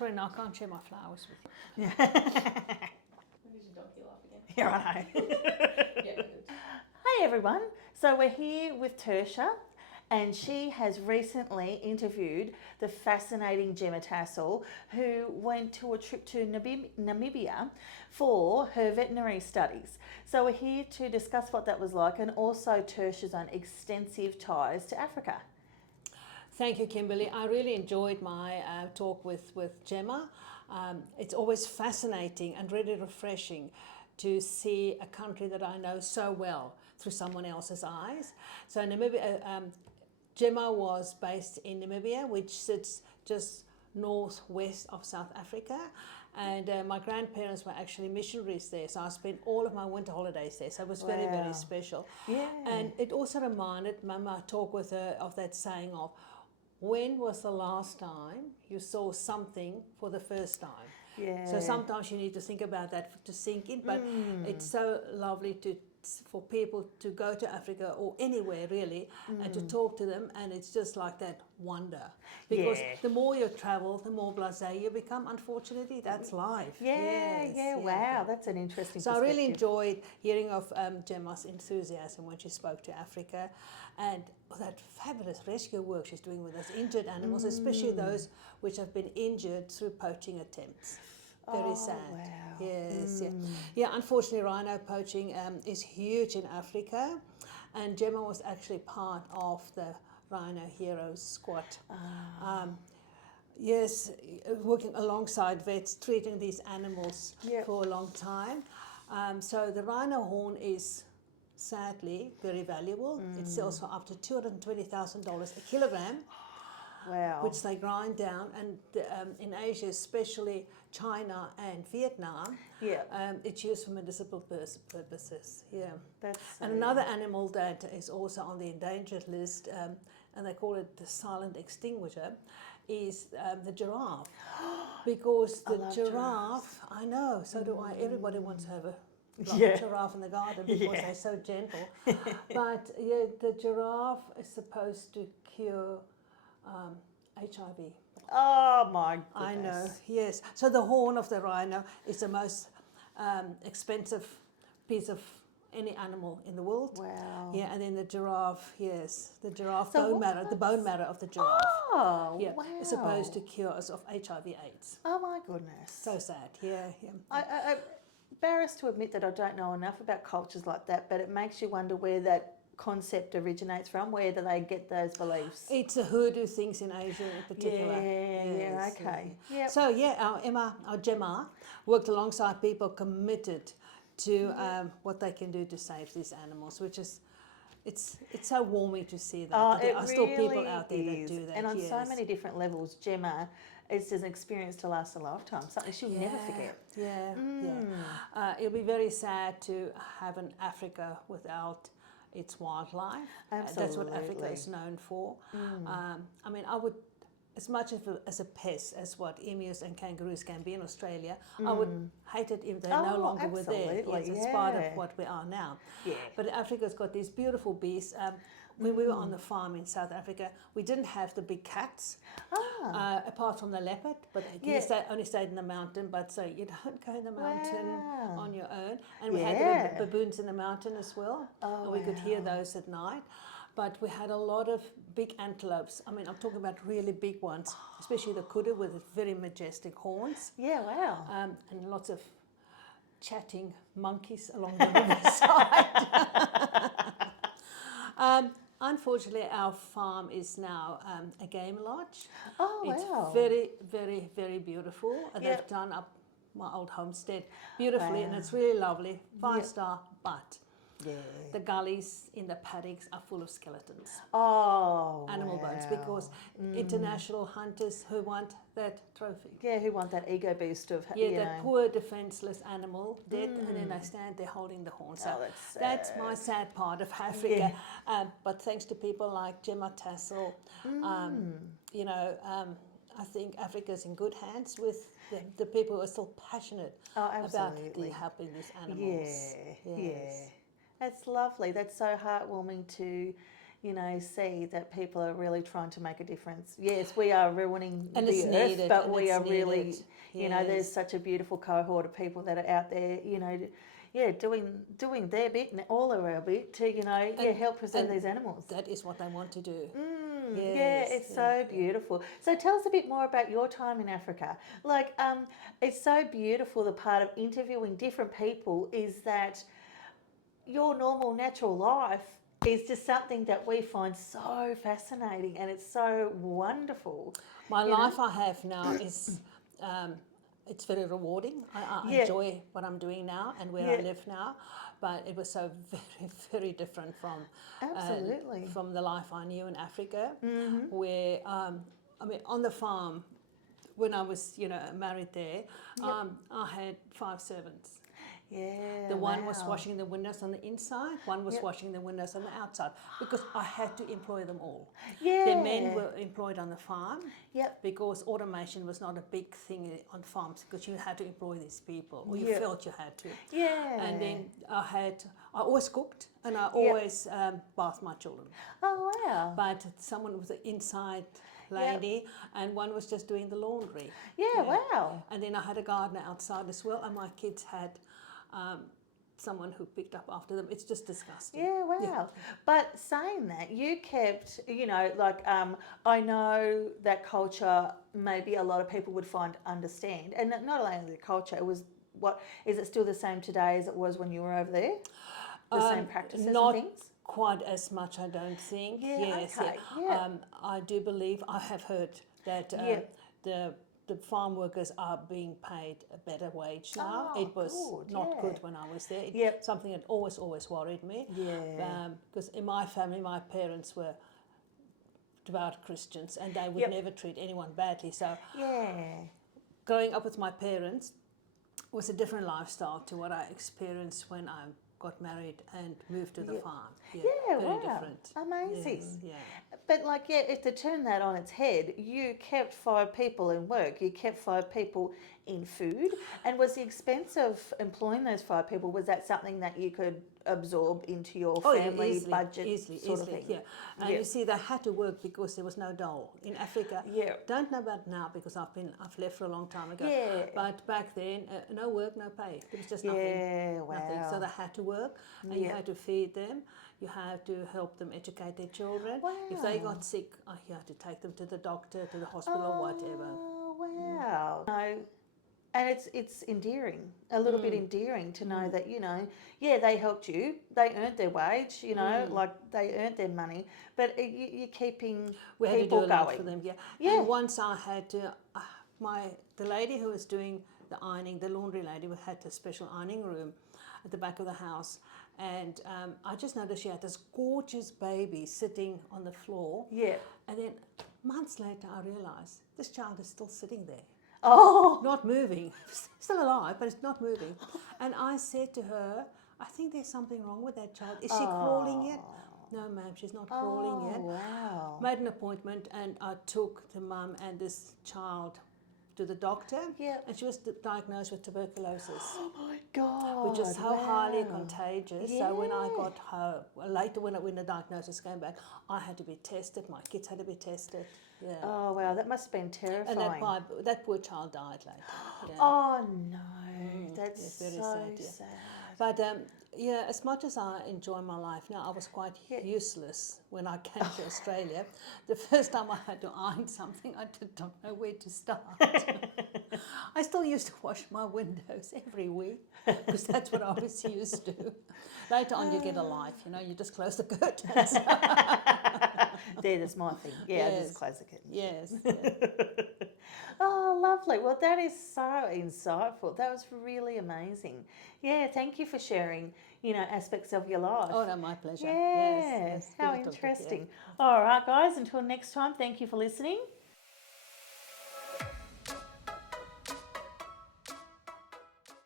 Sorry, no, I can't share my flowers with you. Yeah. When did your donkey laugh again? Yeah, I know. Yeah, good. Hi everyone. So we're here with Tertia, and she has recently interviewed the fascinating Gemma Tassell, who went to a trip to Namibia for her veterinary studies. So we're here to discuss what that was like, and also Tertia's own extensive ties to Africa. Thank you, Kimberly. I really enjoyed my talk with Gemma. It's always fascinating and really refreshing to see a country that I know so well through someone else's eyes. So Namibia, Gemma was based in Namibia, which sits just northwest of South Africa. And my grandparents were actually missionaries there, so I spent all of my winter holidays there. So it was very, very special. Yeah. And it also reminded Mama, I talked with her of that saying of, when was the last time you saw something for the first time? Yeah. So sometimes you need to think about that to sink in, but it's so lovely for people to go to Africa or anywhere really and to talk to them, and it's just like that wonder. Because the more you travel, the more blasé you become. Unfortunately, that's life. Yeah, wow, that's an interesting So I perspective. really enjoyed hearing of Gemma's enthusiasm when she spoke to Africa, and that fabulous rescue work she's doing with those injured animals, especially those which have been injured through poaching attempts. Very sad. Wow. Yes, yeah. Unfortunately, rhino poaching is huge in Africa, and Gemma was actually part of the Rhino Heroes Squad. Yes, working alongside vets, treating these animals for a long time. So the rhino horn is sadly very valuable. It sells for up to $220,000 a kilogram. Wow. Which they grind down, and in Asia, especially China and Vietnam, it's used for medicinal purposes. Yeah, and another animal that is also on the endangered list, and they call it the silent extinguisher, is the giraffe, because the giraffe. I know, so do I. Everybody wants to have a giraffe in the garden because they're so gentle. But yeah, the giraffe is supposed to cure HIV. Oh my goodness. I know, yes. So the horn of the rhino is the most expensive piece of any animal in the world. Wow. Yeah, and then the giraffe, yes, the giraffe bone marrow, the bone marrow of the giraffe. Oh, yeah, wow. is supposed to cure us of HIV/AIDS. Oh my goodness. So sad. Yeah. I'm embarrassed to admit that I don't know enough about cultures like that, but it makes you wonder where that concept originates from. Where do they get those beliefs? It's a hoodoo things in Asia in particular. Okay. Yeah. So our Gemma worked alongside people committed to what they can do to save these animals, which is it's so warming to see that there are still people out there that do that. And on so many different levels, Gemma, it's an experience to last a lifetime, something she'll never forget. It'll be very sad to have an Africa without its wildlife. Absolutely. That's what Africa is known for. I mean, I would, as much as a pest as what emus and kangaroos can be in Australia, I would hate it if they no longer were there. Yes, it's part of what we are now. Yeah. But Africa's got these beautiful beasts. When we were on the farm in South Africa, we didn't have the big cats, apart from the leopard, but he only stayed in the mountain, but so you don't go in the mountain on your own. And we had the baboons in the mountain as well, and we could hear those at night. But we had a lot of big antelopes. I mean, I'm talking about really big ones, especially the kudu with very majestic horns. Yeah, wow. And lots of chatting monkeys along the riverside. Unfortunately, our farm is now a game lodge. Oh, it's wow. very, very, very beautiful. They've done up my old homestead beautifully, and it's really lovely. 5-star, but the gullies in the paddocks are full of skeletons. Oh, animal bones, because international hunters who want that trophy. Yeah, who want that ego boost of that poor defenseless animal dead, and then they stand there holding the horn. So that's my sad part of Africa. But thanks to people like Gemma Tassell, I think Africa's in good hands with the people who are still passionate about helping these animals. Yeah. That's lovely. That's so heartwarming to see that people are really trying to make a difference. Yes, we are ruining And the it's earth, needed, but and we it's are really, needed. there's Yes. such a beautiful cohort of people that are out there, doing their bit and all of our bit to, help preserve and these animals. That is what I want to do. Yeah, Yes, it's so beautiful. So tell us a bit more about your time in Africa. Like, it's so beautiful. The part of interviewing different people is that your normal natural life is just something that we find so fascinating, and it's so wonderful. My life I have now is, it's very rewarding. I Yeah. enjoy what I'm doing now and where I Yeah. live now, but it was so very, very different Absolutely. from the life I knew in Africa, Mm-hmm. where, on the farm, when I was, married there, I had 5 servants. Yeah. The one was wow. washing the windows on the inside, one was Yep. washing the windows on the outside, because I had to employ them all. Yeah. The men were employed on the farm, Yep. because automation was not a big thing on farms, because you had to employ these people, or you Yep. felt you had to. Yeah. And then I always cooked, and I Yep. always bathed my children. Oh wow. But someone was the inside lady, and one was just doing the laundry. Yeah. Wow. And then I had a gardener outside as well, and my kids had someone who picked up after them. It's just disgusting. Yeah, wow. But saying that, you kept, I know that culture maybe a lot of people would understand. And not only the culture, is it still the same today as it was when you were over there? The same practices not and things? quite as much, I don't think. Yeah, Yes, okay, yeah. I do believe, I have heard that the farm workers are being paid a better wage now. Oh, it was good, not yeah. good when I was there. Yep. Something that always worried me. Yeah. Because in my family, my parents were devout Christians, and they would Yep. never treat anyone badly. So Yeah. growing up with my parents was a different lifestyle to what I experienced when I got married and moved to the farm. Yeah, very wow. different. Amazing. Yes, yeah. But if to turn that on its head, you kept 5 people in work, you kept 5 people in food, and was the expense of employing those 5 people, was that something that you could absorb into your family budget sort of thing? Yeah. And you see, they had to work because there was no dole in Africa. Yeah. Don't know about now because I've left for a long time ago. Yeah. But back then, no work, no pay. There was just nothing. Yeah, wow. Nothing. So they had to work, and you had to feed them. You had to help them educate their children. Wow. If they got sick, you had to take them to the doctor, to the hospital, or whatever. Oh, wow. No. And it's endearing, a little bit endearing to know that, they helped you, they earned their wage, they earned their money, but you're keeping we had people to do a lot going. for them, yeah. Yeah. And once I had to, the lady who was doing the ironing, the laundry lady, we had a special ironing room at the back of the house, and I just noticed she had this gorgeous baby sitting on the floor. Yeah. And then months later, I realised this child is still sitting there. Oh. Not moving, still alive, but it's not moving. And I said to her, I think there's something wrong with that child. Is she crawling yet? No, ma'am, she's not crawling yet. Wow. Made an appointment, and I took the mum and this child to the doctor. Yeah. And she was diagnosed with tuberculosis, Oh my God. which is so highly contagious. Yeah. So when I got home, later when the diagnosis came back, I had to be tested. My kids had to be tested. Yeah. Oh wow, that must have been terrifying. And that poor child died later. Yeah. Oh no, that's it's very so sad, yeah. sad. But as much as I enjoy my life now, I was quite useless when I came to Australia. The first time I had to iron something, I did not know where to start. I still used to wash my windows every week because that's what I was used to. Later on, you get a life, you just close the curtains. That's my thing. Yeah, Yes. just close the curtains. Yes. Yeah. Oh, lovely. Well, that is so insightful. That was really amazing. Yeah, thank you for sharing, aspects of your life. Oh, no, my pleasure. Yeah, Yes. how Good to talk to you. interesting. All right, guys, until next time, thank you for listening.